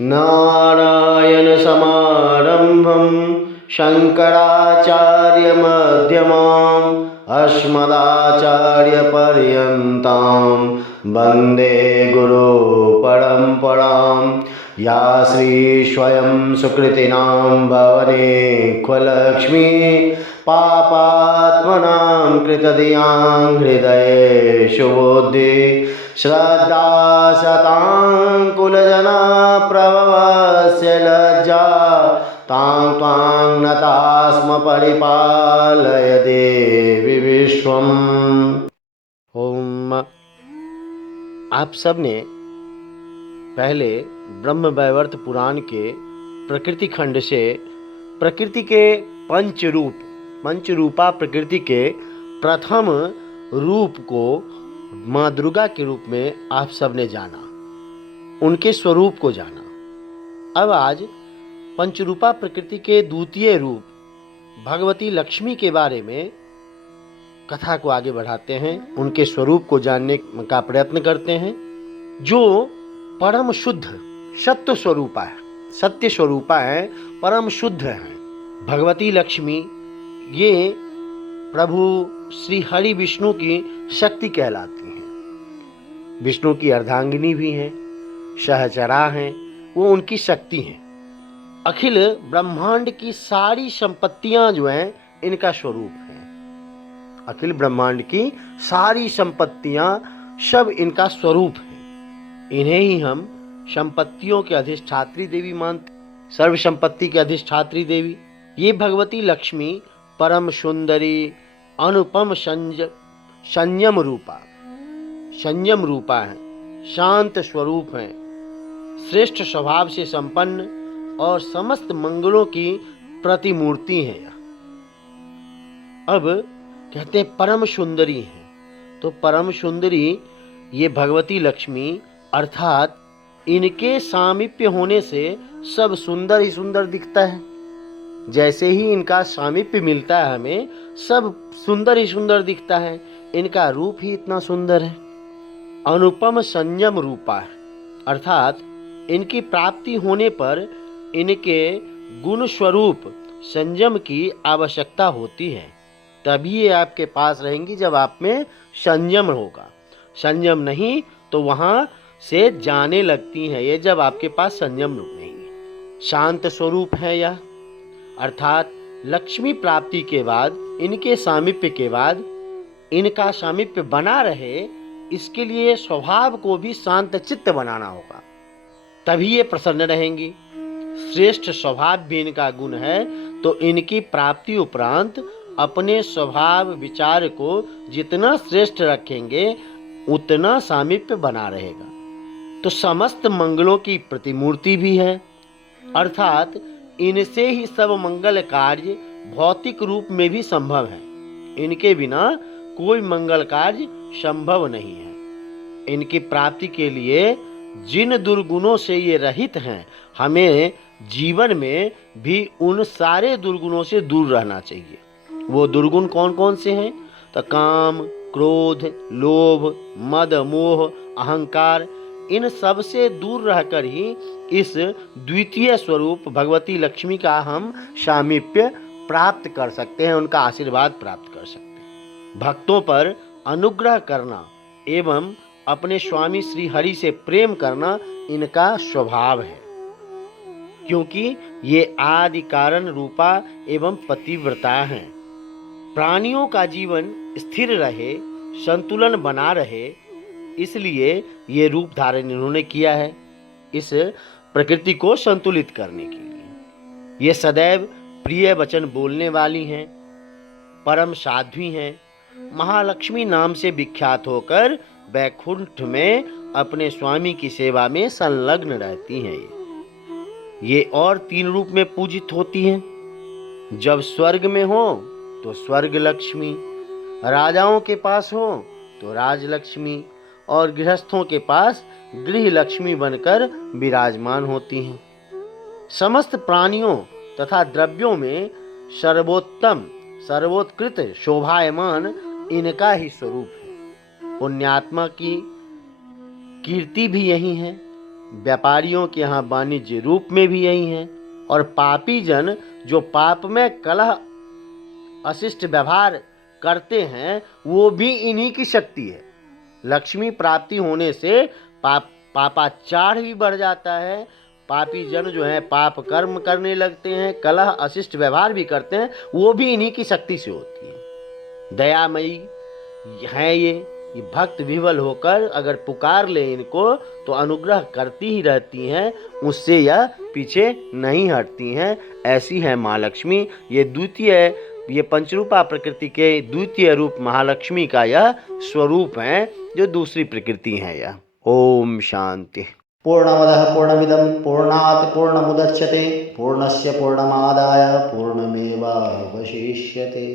नारायणसमारम्भं शङ्कराचार्यमध्यमाम् अस्मदाचार्यपर्यन्तां वन्दे गुरुपरम्परां। या श्रीस्वयं सुकृतिनां भवने क्वलक्ष्मी पापात्मनां कृतधियां हृदये शुभोद्धि श्रद्धा सतां कुलजना प्रभवस्य लज्जा तां त्वां नतास्म परिपालय देवी विश्वम्। ओम। आप सब ने पहले ब्रह्म वैवर्त पुराण के प्रकृति खंड से प्रकृति के पंचरूपा प्रकृति के प्रथम रूप को माँ दुर्गा के रूप में आप सब ने जाना, उनके स्वरूप को जाना। अब आज पंचरूपा प्रकृति के द्वितीय रूप भगवती लक्ष्मी के बारे में कथा को आगे बढ़ाते हैं, उनके स्वरूप को जानने का प्रयत्न करते हैं, जो परम शुद्ध सत्य स्वरूपा है, सत्य स्वरूपा है, परम शुद्ध है। भगवती लक्ष्मी ये प्रभु श्री हरि विष्णु की शक्ति कहलाती हैं। विष्णु की अर्धांगिनी भी हैं, सहचरा हैं, वो उनकी शक्ति हैं। अखिल ब्रह्मांड की सारी संपत्तियां जो हैं इनका स्वरूप है। अखिल ब्रह्मांड की सारी संपत्तियां सब इनका स्वरूप है। इन्हें ही हम संपत्तियों के अधिष्ठात्री देवी मानते, सर्व संपत्ति की अधिष्ठात्री देवी। ये भगवती लक्ष्मी परम सुंदरी अनुपम संयम रूपा है, शांत स्वरूप है, श्रेष्ठ स्वभाव से संपन्न और समस्त मंगलों की प्रतिमूर्ति है। अब कहते हैं परम सुंदरी है, तो परम सुंदरी ये भगवती लक्ष्मी अर्थात इनके सामीप्य होने से सब सुंदर ही सुंदर दिखता है। जैसे ही इनका सामीप्य मिलता है हमें, सब सुंदर ही सुंदर दिखता है। इनका रूप ही इतना सुंदर है। अनुपम संयम रूपा है, अर्थात इनकी प्राप्ति होने पर इनके गुण स्वरूप संयम की आवश्यकता होती है। तभी ये आपके पास रहेंगी जब आप में संयम होगा। संयम नहीं तो वहां से जाने लगती हैं ये, जब आपके पास संयम नहीं है। शांत स्वरूप है यह, अर्थात लक्ष्मी प्राप्ति के बाद, इनके सामीप्य के बाद इनका सामीप्य बना रहे, इसके लिए स्वभाव को भी शांत चित्त बनाना होगा, तभी ये प्रसन्न रहेंगी। श्रेष्ठ स्वभाव भी इनका गुण है, तो इनकी प्राप्ति उपरांत अपने स्वभाव विचार को जितना श्रेष्ठ रखेंगे उतना सामीप्य बना रहेगा। तो समस्त मंगलों की प्रतिमूर्ति भी है, अर्थात इनसे ही सब मंगल कार्य भौतिक रूप में भी संभव है। इनके बिना कोई मंगल कार्य संभव नहीं है। इनकी प्राप्ति के लिए जिन दुर्गुणों से ये रहित हैं, हमें जीवन में भी उन सारे दुर्गुणों से दूर रहना चाहिए। वो दुर्गुण कौन कौन से हैं? तो काम, क्रोध, लोभ, मद, मोह, अहंकार, इन सब से दूर रहकर ही इस द्वितीय स्वरूप भगवती लक्ष्मी का हम सामीप्य प्राप्त कर सकते हैं, उनका आशीर्वाद प्राप्त कर सकते हैं। भक्तों पर अनुग्रह करना एवं अपने स्वामी श्री हरि से प्रेम करना इनका स्वभाव है, क्योंकि ये आदि कारण रूपा एवं पतिव्रता हैं। प्राणियों का जीवन स्थिर रहे, संतुलन बना रहे, इसलिए ये रूप धारण इन्होंने किया है, इस प्रकृति को संतुलित करने के लिए। ये सदैव प्रिय वचन बोलने वाली हैं, परम साध्वी हैं, महालक्ष्मी नाम से विख्यात होकर वैकुंठ में अपने स्वामी की सेवा में संलग्न रहती हैं। ये और 3 रूप में पूजित होती हैं। जब स्वर्ग में हो तो स्वर्ग लक्ष्मी, राजाओं के पास हो तो राजलक्ष्मी, और गृहस्थों के पास गृह लक्ष्मी बनकर विराजमान होती हैं। समस्त प्राणियों तथा द्रव्यों में सर्वोत्तम सर्वोत्कृष्ट शोभायमान इनका ही स्वरूप है। पुण्यात्मा की कीर्ति भी यही है। व्यापारियों के यहाँ वाणिज्य रूप में भी यही है, और पापी जन जो पाप में कलह अशिष्ट व्यवहार करते हैं वो भी इन्हीं की शक्ति है। लक्ष्मी प्राप्ति होने से पापाचार भी बढ़ जाता है। पापी जन जो है पाप कर्म करने लगते हैं, कलह अशिष्ट व्यवहार भी करते हैं, वो भी इन्हीं की शक्ति से होती है। दयामयी है ये भक्त विवल होकर अगर पुकार ले इनको तो अनुग्रह करती ही रहती हैं, उससे यह पीछे नहीं हटती हैं। ऐसी है माँ लक्ष्मी। ये पंचरूपा प्रकृति के द्वितीय रूप महालक्ष्मी का यह स्वरूप है, जो दूसरी प्रकृति है यह। ओम शांति। पूर्णमदः पूर्णमिदं पूर्णात् पूर्णमुदच्यते पूर्णस्य पूर्णमादाय पूर्णमेवावशिष्यते।